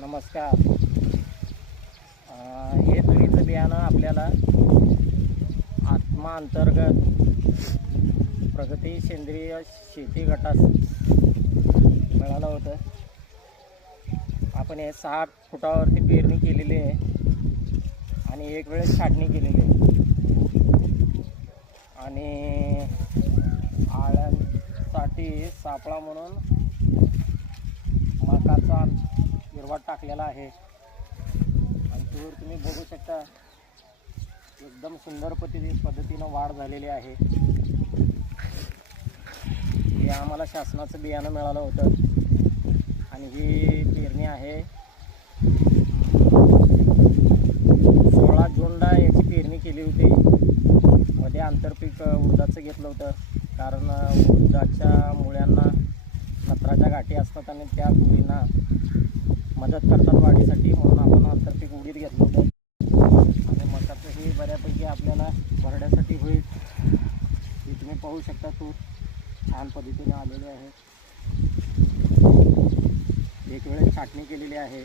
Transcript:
नमस्कार. हे तुरीचं बियाणं आपल्याला आत्मा अंतर्गत प्रगती सेंद्रिय शेती गटास मिळालं होतं. आपण हे सहा फुटावरती पेरणी केलेली आहे आणि एक वेळेस छाटणी केलेली आहे. आणि आळ्यांसाठी सापळा म्हणून हिरवा टाकलेला आहे. आणि त्यावर तुम्ही बघू शकता एकदम सुंदर पद्धती पद्धतीनं वाढ झालेली आहे. हे आम्हाला शासनाचं बियाणं मिळालं होतं. आणि ही पेरणी आहे. सोळा जूनला याची पेरणी केली होती. मध्ये आंतरपीक अ, उडदाचं घेतलं होतं. कारण अ, उडदाच्या मुळ्यांना नत्राच्या गाठी असतात आणि त्या मुलींना मदत करतात वाढीसाठी म्हणून आपण आंतरपीक उडीत घेतलं होतं. आणि मकाचंही बऱ्यापैकी आपल्याला भरड्यासाठी होईल. हे तुम्ही पाहू शकता तूर छान पद्धतीने आलेले आहे. एक वेळेस छाटणी केलेली आहे.